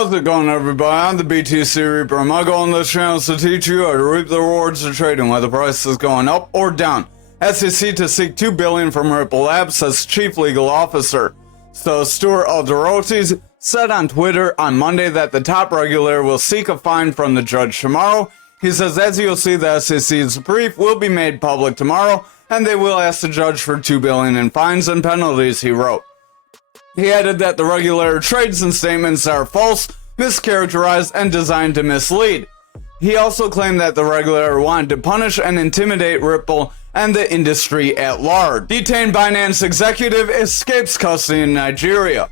How's it going, everybody? I'm the BTC Reaper, and my goal on this channel is to teach you how to reap the rewards of trading, whether the price is going up or down. SEC to seek $2 billion from Ripple Labs, says Chief Legal Officer. So Stuart Alderotis said on Twitter on Monday that the top regulator will seek a fine from the judge tomorrow. He says, as you'll see, the SEC's brief will be made public tomorrow, and they will ask the judge for $2 billion in fines and penalties, he wrote. He added that the regulator trades and statements are false, mischaracterized, and designed to mislead. He also claimed that the regulator wanted to punish and intimidate Ripple and the industry at large. Detained Binance executive escapes custody in Nigeria.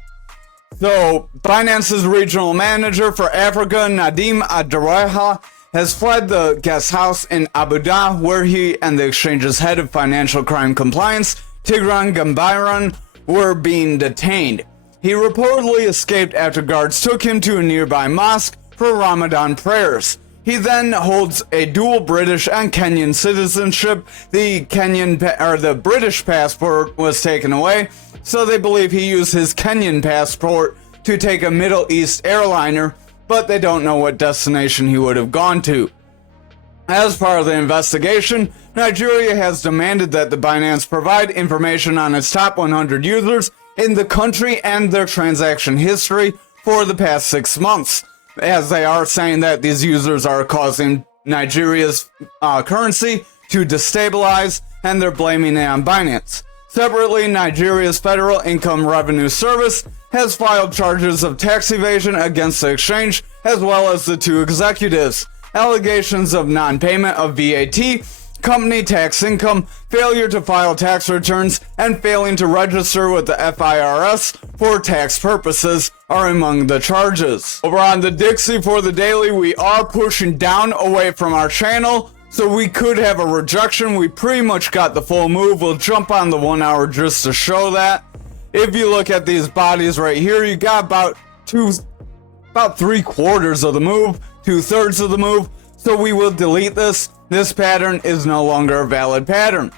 So, Binance's regional manager for Africa, Nadim Adaraha, has fled the guest house in Abu Dhabi, where he and the exchange's head of financial crime compliance, Tigran Gambiran, were being detained. He reportedly escaped after guards took him to a nearby mosque for Ramadan prayers. He then holds a dual British and Kenyan citizenship. The British passport was taken away, so they believe he used his Kenyan passport to take a Middle East airliner, but they don't know what destination he would have gone to. As part of the investigation, Nigeria has demanded that the Binance provide information on its top 100 users in the country and their transaction history for the past 6 months, as they are saying that these users are causing Nigeria's currency to destabilize, and they're blaming it on Binance. Separately, Nigeria's Federal Income Revenue Service has filed charges of tax evasion against the exchange, as well as the two executives. Allegations of non-payment of VAT, company tax income, failure to file tax returns, and failing to register with the FIRS for tax purposes are among the charges. Over on the Dixie for the daily, we are pushing down away from our channel, so we could have a rejection. We pretty much got the full move. We'll jump on the 1 hour just to show that. If you look at these bodies right here, you got about 3/4 of the move, 2/3 of the move. So we will delete this. This pattern is no longer a valid pattern.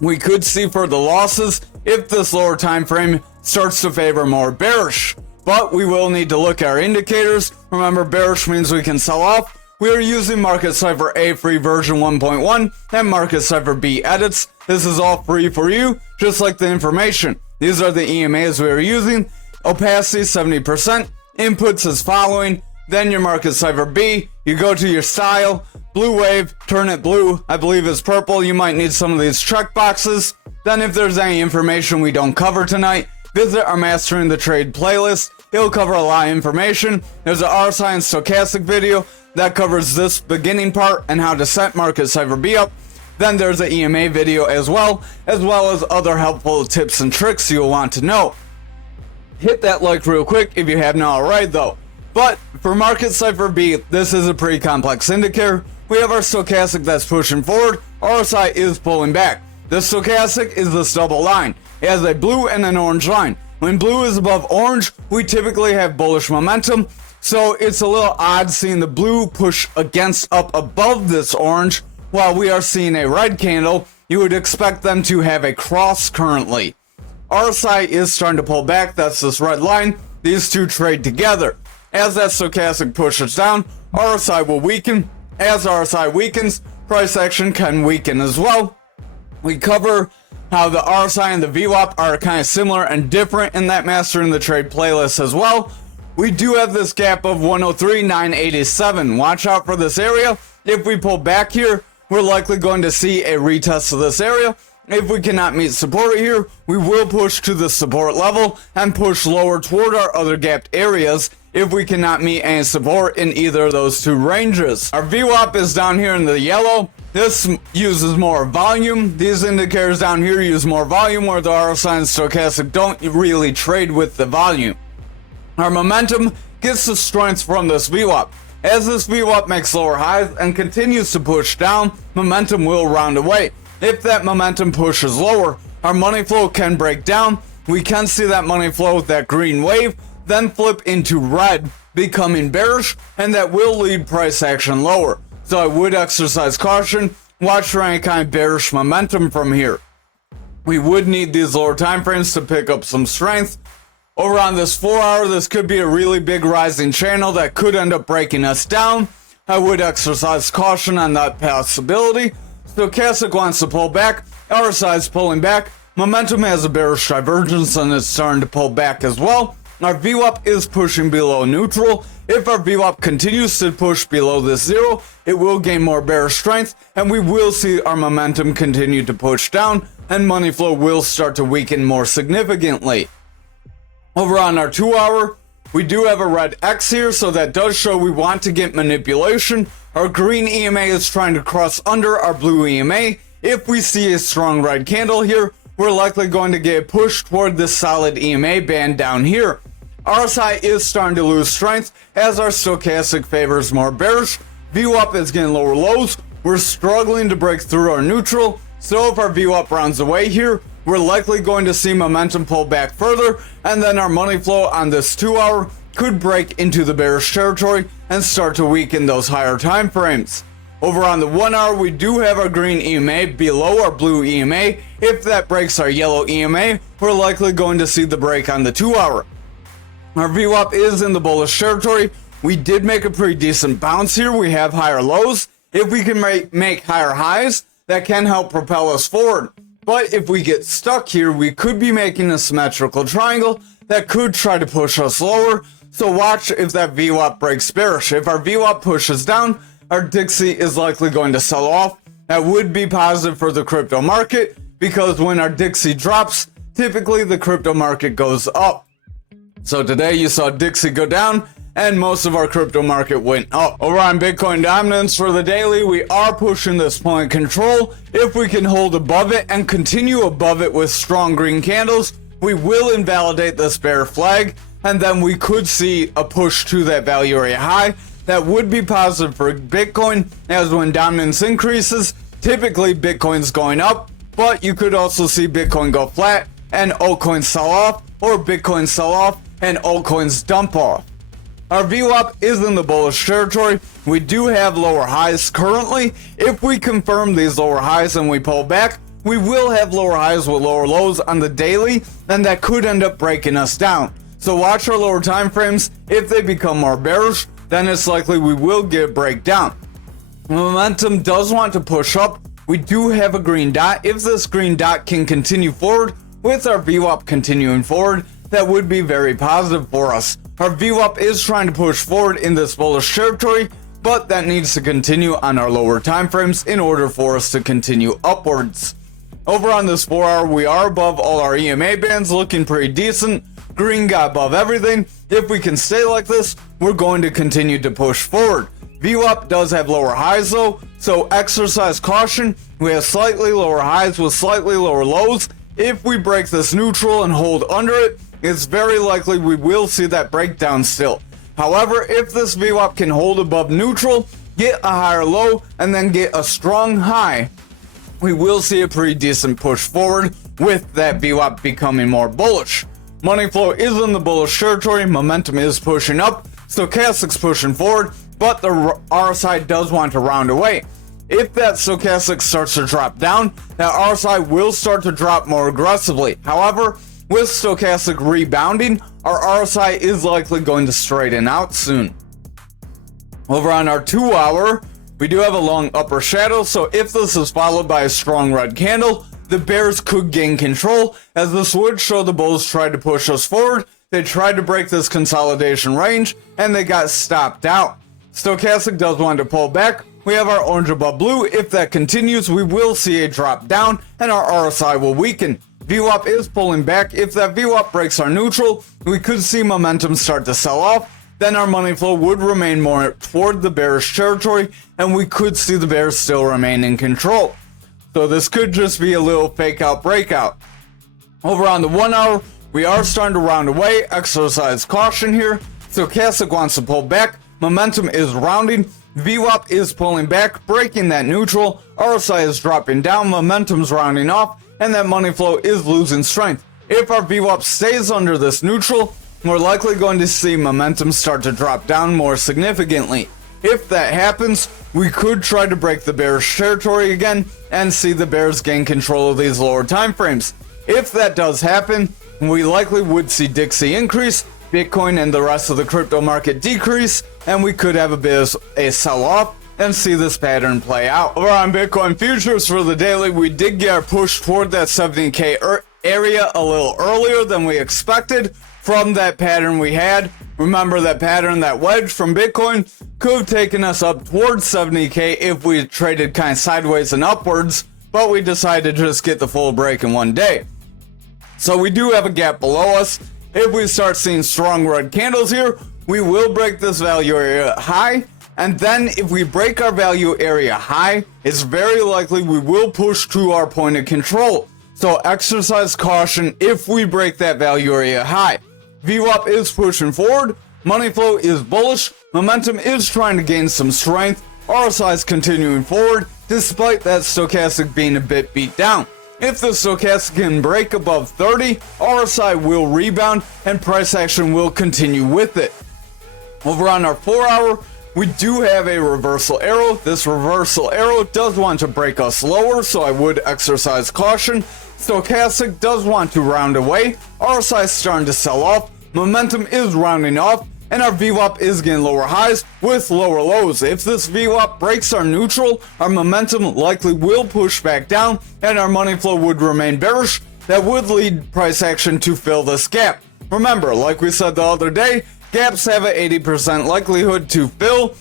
We could see further losses if this lower time frame starts to favor more bearish, but we will need to look at our indicators. Remember, bearish means we can sell off. We are using Market Cipher A free version 1.1 and Market Cipher B edits. This is all free for you, just like the information. These are the EMAs we are using. Opacity 70%. Inputs is following. Then your Market Cipher B. You go to your style. Blue wave. Turn it blue. I believe it's purple. You might need some of these check boxes. Then if there's any information we don't cover tonight, visit our Mastering the Trade playlist. It'll cover a lot of information. There's an RSI and stochastic video that covers this beginning part and how to set Market Cipher B up. Then there's an EMA video as well as other helpful tips and tricks you'll want to know. Hit that like real quick if you have not already though. But for Market Cipher B, this is a pretty complex indicator. We have our stochastic that's pushing forward. RSI is pulling back. The stochastic is this double line. It has a blue and an orange line. When blue is above orange, we typically have bullish momentum. So it's a little odd seeing the blue push against up above this orange while we are seeing a red candle. You would expect them to have a cross currently. RSI is starting to pull back. That's this red line. These two trade together. As that stochastic pushes down, RSI will weaken. As RSI weakens, price action can weaken as well. We cover how the RSI and the VWAP are kind of similar and different in that Mastering the Trade playlist as well. We do have this gap of 103,987. Watch out for this area. If we pull back here, we're likely going to see a retest of this area. If we cannot meet support here, we will push to the support level and push lower toward our other gapped areas if we cannot meet any support in either of those two ranges. Our VWAP is down here in the yellow. This uses more volume. These indicators down here use more volume, where the RSI and stochastic don't really trade with the volume. Our momentum gets the strength from this VWAP. As this VWAP makes lower highs and continues to push down, momentum will round away. If that momentum pushes lower, our money flow can break down. We can see that money flow with that green wave, then flip into red, becoming bearish, and that will lead price action lower. So I would exercise caution. Watch for any kind of bearish momentum from here. We would need these lower time frames to pick up some strength. Over on this 4 hour, this could be a really big rising channel that could end up breaking us down. I would exercise caution on that possibility. Stochastic wants to pull back, RSI is pulling back, momentum has a bearish divergence and it's starting to pull back as well. Our VWAP is pushing below neutral. If our VWAP continues to push below this zero, it will gain more bearish strength and we will see our momentum continue to push down and money flow will start to weaken more significantly. Over on our 2 hour, we do have a red X here, so that does show we want to get manipulation. Our green EMA is trying to cross under our blue EMA. If we see a strong red candle here, we're likely going to get pushed toward this solid EMA band down here. RSI is starting to lose strength as our stochastic favors more bearish. VWAP is getting lower lows. We're struggling to break through our neutral. So if our VWAP rounds away here, we're likely going to see momentum pull back further, and then our money flow on this 2 hour could break into the bearish territory and start to weaken those higher time frames. Over on the 1 hour, we do have our green EMA below our blue EMA. If that breaks our yellow EMA, we're likely going to see the break on the 2 hour. Our VWAP is in the bullish territory. We did make a pretty decent bounce here. We have higher lows. If we can make higher highs, that can help propel us forward. But if we get stuck here, we could be making a symmetrical triangle that could try to push us lower. So watch if that VWAP breaks bearish. If our VWAP pushes down, our Dixie is likely going to sell off. That would be positive for the crypto market because when our Dixie drops, typically the crypto market goes up. So today you saw Dixie go down and most of our crypto market went up. Over on Bitcoin dominance for the daily, we are pushing this point control. If we can hold above it and continue above it with strong green candles, we will invalidate this bear flag, and then we could see a push to that value area high. That would be positive for Bitcoin, as when dominance increases, typically Bitcoin's going up, but you could also see Bitcoin go flat and altcoins sell off, or Bitcoin sell off and altcoins dump off. Our VWAP is in the bullish territory. We do have lower highs currently. If we confirm these lower highs and we pull back, we will have lower highs with lower lows on the daily, and that could end up breaking us down. So watch our lower time frames. If they become more bearish, then it's likely we will get a breakdown. Momentum does want to push up. We do have a green dot. If this green dot can continue forward with our VWAP continuing forward, that would be very positive for us. Our VWAP is trying to push forward in this bullish territory, but that needs to continue on our lower time frames in order for us to continue upwards. Over on this 4 hour, we are above all our EMA bands, looking pretty decent. Green got above everything. If we can stay like this, we're going to continue to push forward. VWAP does have lower highs though, so exercise caution. We have slightly lower highs with slightly lower lows. If we break this neutral and hold under it, it's very likely we will see that breakdown still. However, if this VWAP can hold above neutral, get a higher low, and then get a strong high, we will see a pretty decent push forward with that VWAP becoming more bullish. Money flow is in the bullish territory, momentum is pushing up, stochastic's pushing forward, but the RSI does want to round away. If that stochastic starts to drop down, that RSI will start to drop more aggressively. However, with stochastic rebounding, our RSI is likely going to straighten out soon. Over on our 2 hour, we do have a long upper shadow, so if this is followed by a strong red candle, the bears could gain control, as this would show the bulls tried to push us forward. They tried to break this consolidation range, and they got stopped out. Stochastic does want to pull back. We have our orange above blue. If that continues, we will see a drop down, and our RSI will weaken. VWAP is pulling back. If that VWAP breaks our neutral, we could see momentum start to sell off. Then our money flow would remain more toward the bearish territory, and we could see the bears still remain in control. So this could just be a little fake out breakout. Over on the 1 hour, we are starting to round away. Exercise caution here. Stochastic wants to pull back. Momentum is rounding. VWAP is pulling back, breaking that neutral. RSI is dropping down. Momentum's rounding off, and that money flow is losing strength. If our VWAP stays under this neutral, we're likely going to see momentum start to drop down more significantly. If that happens, we could try to break the bearish territory again and see the bears gain control of these lower time frames. If that does happen, we likely would see Dixie increase, Bitcoin and the rest of the crypto market decrease, and we could have a bit of a sell-off and see this pattern play out. Over on Bitcoin futures for the daily, we did get our push toward that 70K area a little earlier than we expected from that pattern we had. Remember that pattern, that wedge from Bitcoin could have taken us up towards 70K if we traded kind of sideways and upwards, but we decided to just get the full break in one day. So we do have a gap below us. If we start seeing strong red candles here, we will break this value area high. And then if we break our value area high, it's very likely we will push to our point of control. So exercise caution if we break that value area high. VWAP is pushing forward, money flow is bullish, momentum is trying to gain some strength, RSI is continuing forward, despite that stochastic being a bit beat down. If the stochastic can break above 30, RSI will rebound and price action will continue with it. Over on our 4 hour, we do have a reversal arrow. This reversal arrow does want to break us lower, so I would exercise caution. Stochastic does want to round away, RSI is starting to sell off, momentum is rounding off, and our VWAP is getting lower highs with lower lows. If this VWAP breaks our neutral, our momentum likely will push back down, and our money flow would remain bearish. That would lead price action to fill this gap. Remember, like we said the other day, gaps have an 80% likelihood to fill,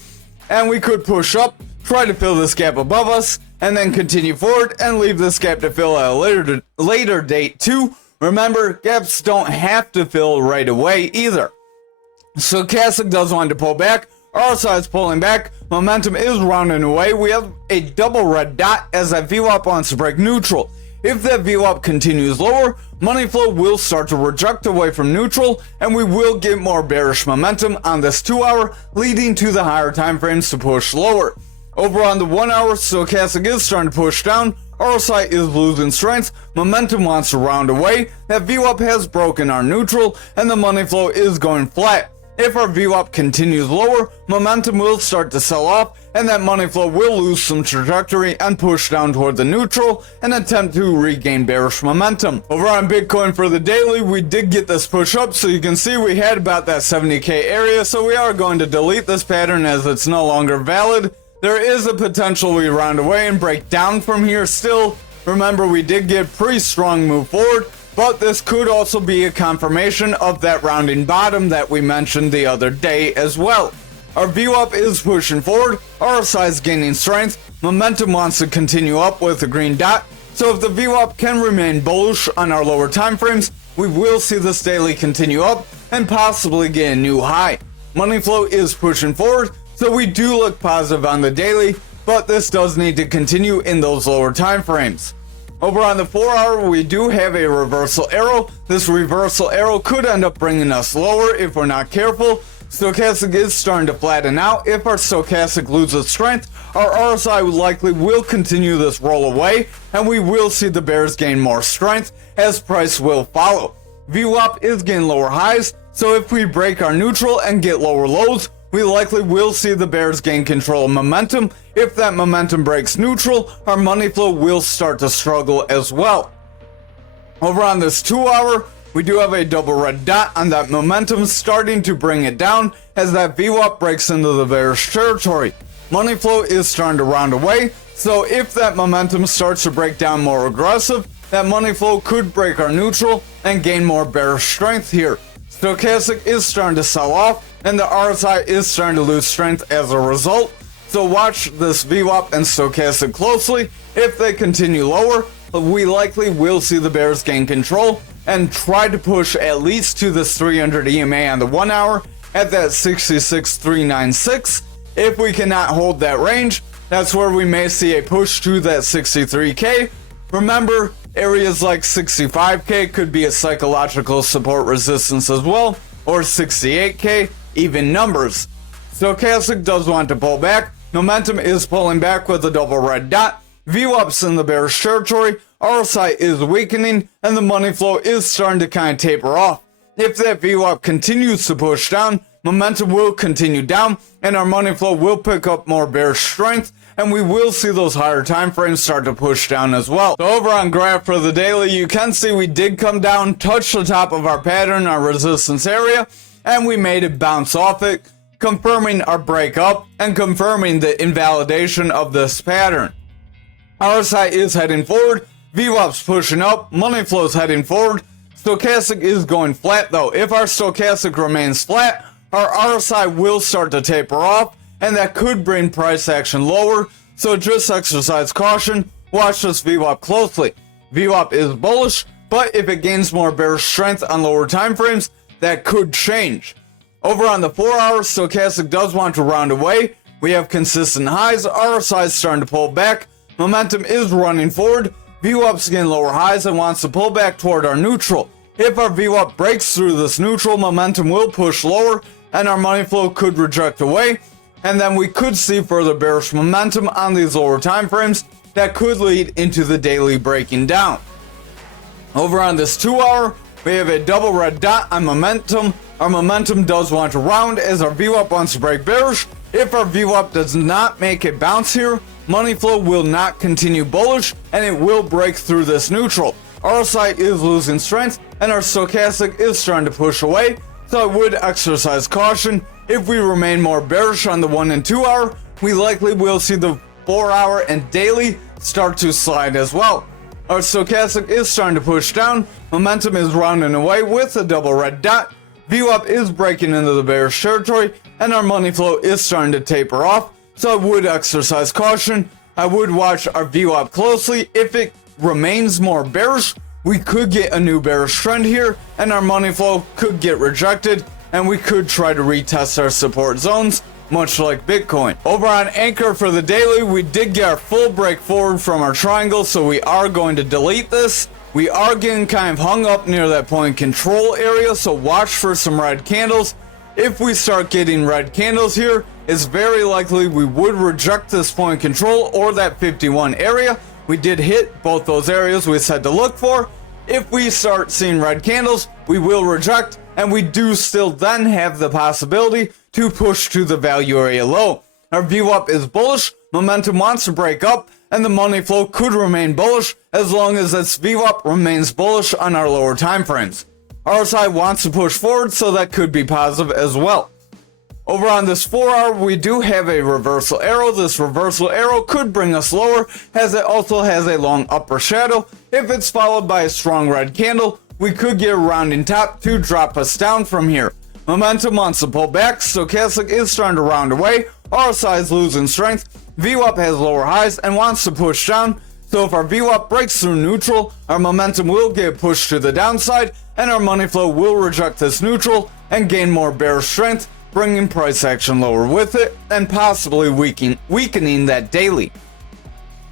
and we could push up, try to fill this gap above us, and then continue forward and leave this gap to fill at a later date too. Remember, gaps don't have to fill right away either. Stochastic does want to pull back, RSI is pulling back, momentum is rounding away. We have a double red dot as that VWAP wants to break neutral. If that VWAP continues lower, money flow will start to reject away from neutral, and we will get more bearish momentum on this 2 hour, leading to the higher time frames to push lower. Over on the 1 hour, stochastic is starting to push down, RSI is losing strength, momentum wants to round away, that VWAP has broken our neutral, and the money flow is going flat. If our VWAP continues lower, momentum will start to sell off, and that money flow will lose some trajectory and push down toward the neutral and attempt to regain bearish momentum. Over on Bitcoin for the daily, we did get this push up, so you can see we had about that 70K area, so we are going to delete this pattern as it's no longer valid. There is a potential we round away and break down from here still. Remember, we did get pretty strong move forward, but this could also be a confirmation of that rounding bottom that we mentioned the other day as well. Our VWAP is pushing forward, RSI is gaining strength, momentum wants to continue up with the green dot, so if the VWAP can remain bullish on our lower time frames, we will see this daily continue up and possibly get a new high. Money flow is pushing forward, so we do look positive on the daily, but this does need to continue in those lower time frames. Over on the 4 hour, we do have a reversal arrow. This reversal arrow could end up bringing us lower if we're not careful. Stochastic is starting to flatten out. If our stochastic loses strength, our RSI likely will continue this roll away, and we will see the bears gain more strength as price will follow. VWAP is getting lower highs, so if we break our neutral and get lower lows, we likely will see the bears gain control of momentum. If that momentum breaks neutral, our money flow will start to struggle as well. Over on this 2 hour, we do have a double red dot on that momentum starting to bring it down as that VWAP breaks into the bearish territory. Money flow is starting to round away, so if that momentum starts to break down more aggressive, that money flow could break our neutral and gain more bearish strength here. Stochastic is starting to sell off, and the RSI is starting to lose strength as a result. So watch this VWAP and stochastic closely. If they continue lower, we likely will see the bears gain control and try to push at least to this 300 EMA on the 1 hour at that 66,396. If we cannot hold that range, that's where we may see a push to that 63K. Remember, areas like 65K could be a psychological support resistance as well, or 68K, even numbers. Stochastic does want to pull back, momentum is pulling back with a double red dot, VWAP's in the bearish territory, RSI is weakening, and the money flow is starting to kind of taper off. If that VWAP continues to push down, momentum will continue down and our money flow will pick up more bearish strength, and we will see those higher time frames start to push down as well. So over on graph for the daily, you can see we did come down, touch the top of our pattern, our resistance area, and we made it bounce off it, confirming our breakup and confirming the invalidation of this pattern. RSI is heading forward, VWAP's pushing up, money flow's heading forward. Stochastic is going flat though. If our stochastic remains flat, our RSI will start to taper off, and that could bring price action lower, so just exercise caution. Watch this VWAP closely. VWAP is bullish, but if it gains more bearish strength on lower time frames, that could change. Over on the 4 hours, stochastic does want to round away. We have consistent highs, RSI is starting to pull back, momentum is running forward, VWAP's getting lower highs and wants to pull back toward our neutral. If our VWAP breaks through this neutral, momentum will push lower and our money flow could reject away, and then we could see further bearish momentum on these lower time frames that could lead into the daily breaking down. Over on this 2 hour, we have a double red dot on momentum. Our momentum does want to round as our VWAP wants to break bearish. If our VWAP does not make a bounce here, money flow will not continue bullish and it will break through this neutral. RSI is losing strength and our stochastic is starting to push away, so I would exercise caution. If we remain more bearish on the 1 and 2 hour, we likely will see the 4 hour and daily start to slide as well. Our stochastic is starting to push down, momentum is rounding away with a double red dot, VWAP is breaking into the bearish territory, and our money flow is starting to taper off, so I would exercise caution. I would watch our VWAP closely. If it remains more bearish, we could get a new bearish trend here, and our money flow could get rejected, and we could try to retest our support zones, much like Bitcoin. Over on Ankr for the daily, we did get our full break forward from our triangle, so we are going to delete this. We are getting kind of hung up near that point control area, so watch for some red candles. If we start getting red candles here, it's very likely we would reject this point control or that 51 area. We did hit both those areas we said to look for. If we start seeing red candles, we will reject, and we do still then have the possibility to push to the value area low. Our VWAP is bullish, momentum wants to break up, and the money flow could remain bullish as long as this VWAP remains bullish on our lower time frames. RSI wants to push forward, so that could be positive as well. Over on this 4 hour, we do have a reversal arrow. This reversal arrow could bring us lower, as it also has a long upper shadow. If it's followed by a strong red candle, we could get a rounding top to drop us down from here. Momentum wants to pull back, stochastic is starting to round away, RSI is losing strength, VWAP has lower highs and wants to push down, so if our VWAP breaks through neutral, our momentum will get pushed to the downside, and our money flow will reject this neutral and gain more bearish strength, bringing price action lower with it, and possibly weakening that daily.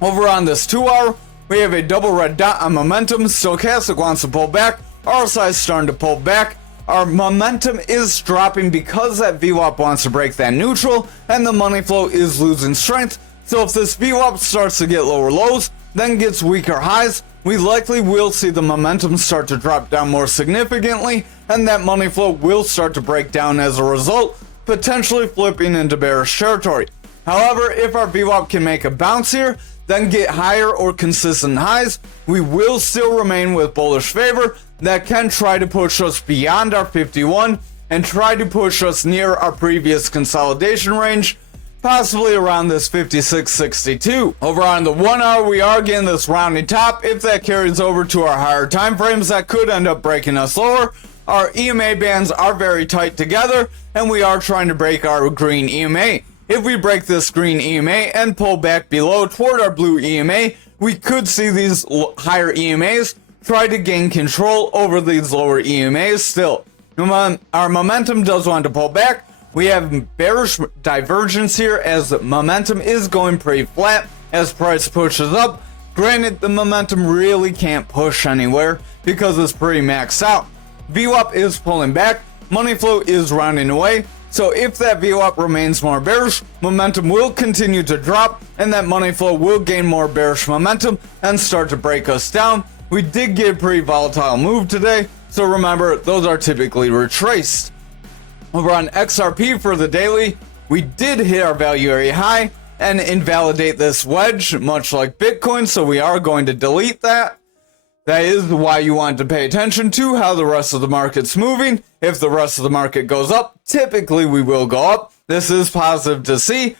Over on this 2 hour, we have a double red dot on momentum, stochastic wants to pull back, RSI is starting to pull back, our momentum is dropping because that VWAP wants to break that neutral, and the money flow is losing strength, so if this VWAP starts to get lower lows, then gets weaker highs, we likely will see the momentum start to drop down more significantly, and that money flow will start to break down as a result, potentially flipping into bearish territory. However, if our VWAP can make a bounce here, then get higher or consistent highs, we will still remain with bullish favor that can try to push us beyond our 51 and try to push us near our previous consolidation range, possibly around this 56.62. Over on the 1 hour, we are getting this rounding top. If that carries over to our higher time frames, that could end up breaking us lower. Our EMA bands are very tight together, and we are trying to break our green EMA. If we break this green EMA and pull back below toward our blue EMA, we could see these higher EMAs try to gain control over these lower EMAs still. Our momentum does want to pull back. We have bearish divergence here as momentum is going pretty flat as price pushes up. Granted, the momentum really can't push anywhere because it's pretty maxed out. VWAP is pulling back, money flow is rounding away, so if that VWAP remains more bearish, momentum will continue to drop, and that money flow will gain more bearish momentum and start to break us down. We did get a pretty volatile move today, so remember, those are typically retraced. Over on XRP for the daily, we did hit our value area high and invalidate this wedge, much like Bitcoin, so we are going to delete that. That is why you want to pay attention to how the rest of the market's moving. If the rest of the market goes up, typically we will go up. This is positive to see.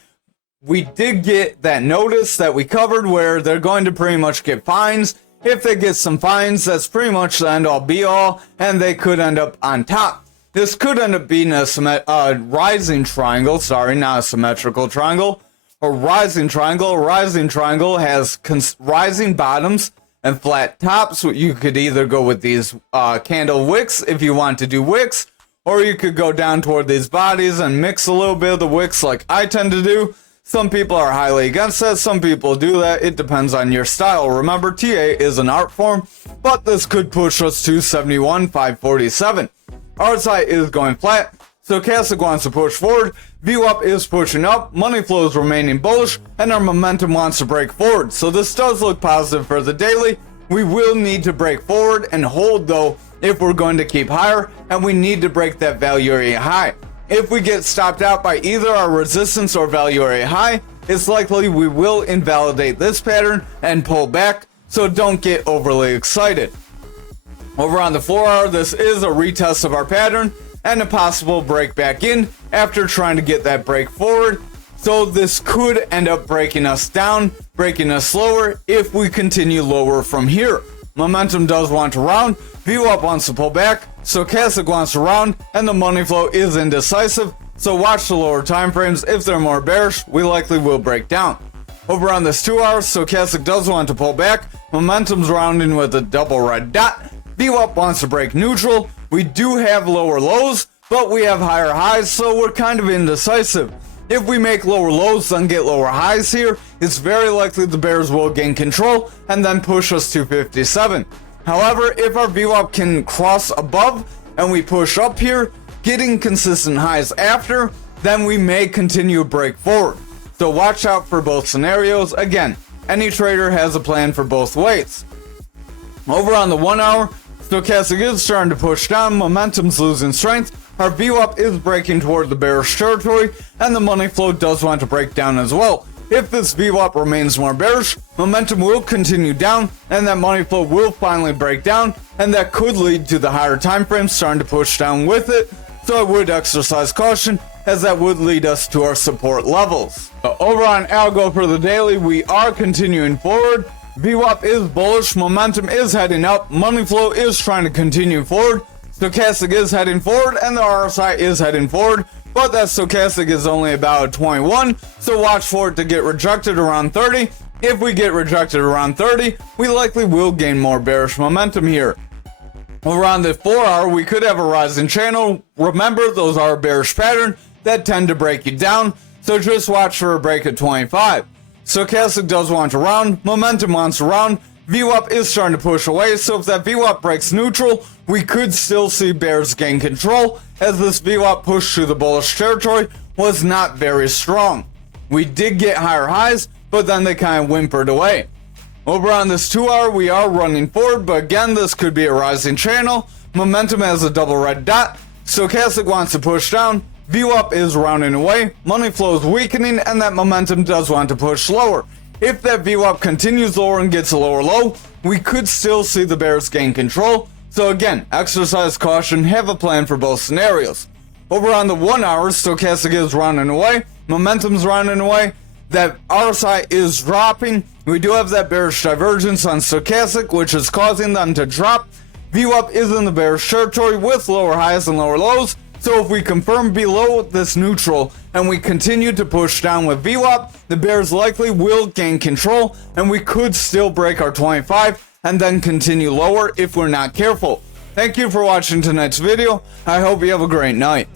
We did get that notice that we covered where they're going to pretty much get fines. If they get some fines, that's pretty much the end all be all, and they could end up on top. This could end up being a rising triangle, sorry, not a symmetrical triangle. A rising triangle. A rising triangle has rising bottoms and flat tops. You could either go with these candle wicks if you want to do wicks, or you could go down toward these bodies and mix a little bit of the wicks like I tend to do. Some people are highly against that, some people do that. It depends on your style. Remember, TA is an art form, but this could push us to 71,547. RSI is going flat. Stochastic wants to push forward, VWAP is pushing up, money flow is remaining bullish, and our momentum wants to break forward. So this does look positive for the daily. We will need to break forward and hold though if we're going to keep higher, and we need to break that value area high. If we get stopped out by either our resistance or value area high, it's likely we will invalidate this pattern and pull back, so don't get overly excited. Over on the 4 hour, this is a retest of our pattern and a possible break back in after trying to get that break forward. So this could end up breaking us down, breaking us lower if we continue lower from here. Momentum does want to round, VWAP wants to pull back, Stochastic wants to round, and the money flow is indecisive. So watch the lower time frames. If they're more bearish, we likely will break down. Over on this 2 hour, Stochastic does want to pull back, momentum's rounding with a double red dot. VWAP wants to break neutral. We do have lower lows, but we have higher highs, so we're kind of indecisive. If we make lower lows then get lower highs here, it's very likely the bears will gain control and then push us to 57. However, if our VWAP can cross above and we push up here, getting consistent highs after, then we may continue to break forward. So watch out for both scenarios. Again, any trader has a plan for both ways. Over on the 1 hour, Stochastic is starting to push down, momentum's losing strength, our VWAP is breaking toward the bearish territory, and the money flow does want to break down as well. If this VWAP remains more bearish, momentum will continue down, and that money flow will finally break down, and that could lead to the higher time frames starting to push down with it, so I would exercise caution, as that would lead us to our support levels. Over on ALGO for the daily, we are continuing forward. VWAP is bullish, momentum is heading up, money flow is trying to continue forward, Stochastic is heading forward, and the RSI is heading forward, but that Stochastic is only about 21, so watch for it to get rejected around 30. If we get rejected around 30, we likely will gain more bearish momentum here. Over on the 4 hour, we could have a rising channel. Remember, those are a bearish pattern that tend to break you down, so just watch for a break at 25. Stochastic does want to round, momentum wants to round, VWAP is starting to push away, so if that VWAP breaks neutral, we could still see bears gain control, as this VWAP push to the bullish territory was not very strong. We did get higher highs, but then they kind of whimpered away. Over on this 2 hour, we are running forward, but again, this could be a rising channel. Momentum has a double red dot, Stochastic wants to push down, VWAP is rounding away, money flow is weakening, and that momentum does want to push lower. If that VWAP continues lower and gets a lower low, we could still see the bears gain control. So again, exercise caution, have a plan for both scenarios. Over on the 1 hour, Stochastic is rounding away, momentum's rounding away, that RSI is dropping. We do have that bearish divergence on Stochastic, which is causing them to drop. VWAP is in the bearish territory with lower highs and lower lows. So if we confirm below this neutral and we continue to push down with VWAP, the bears likely will gain control and we could still break our 25 and then continue lower if we're not careful. Thank you for watching tonight's video. I hope you have a great night.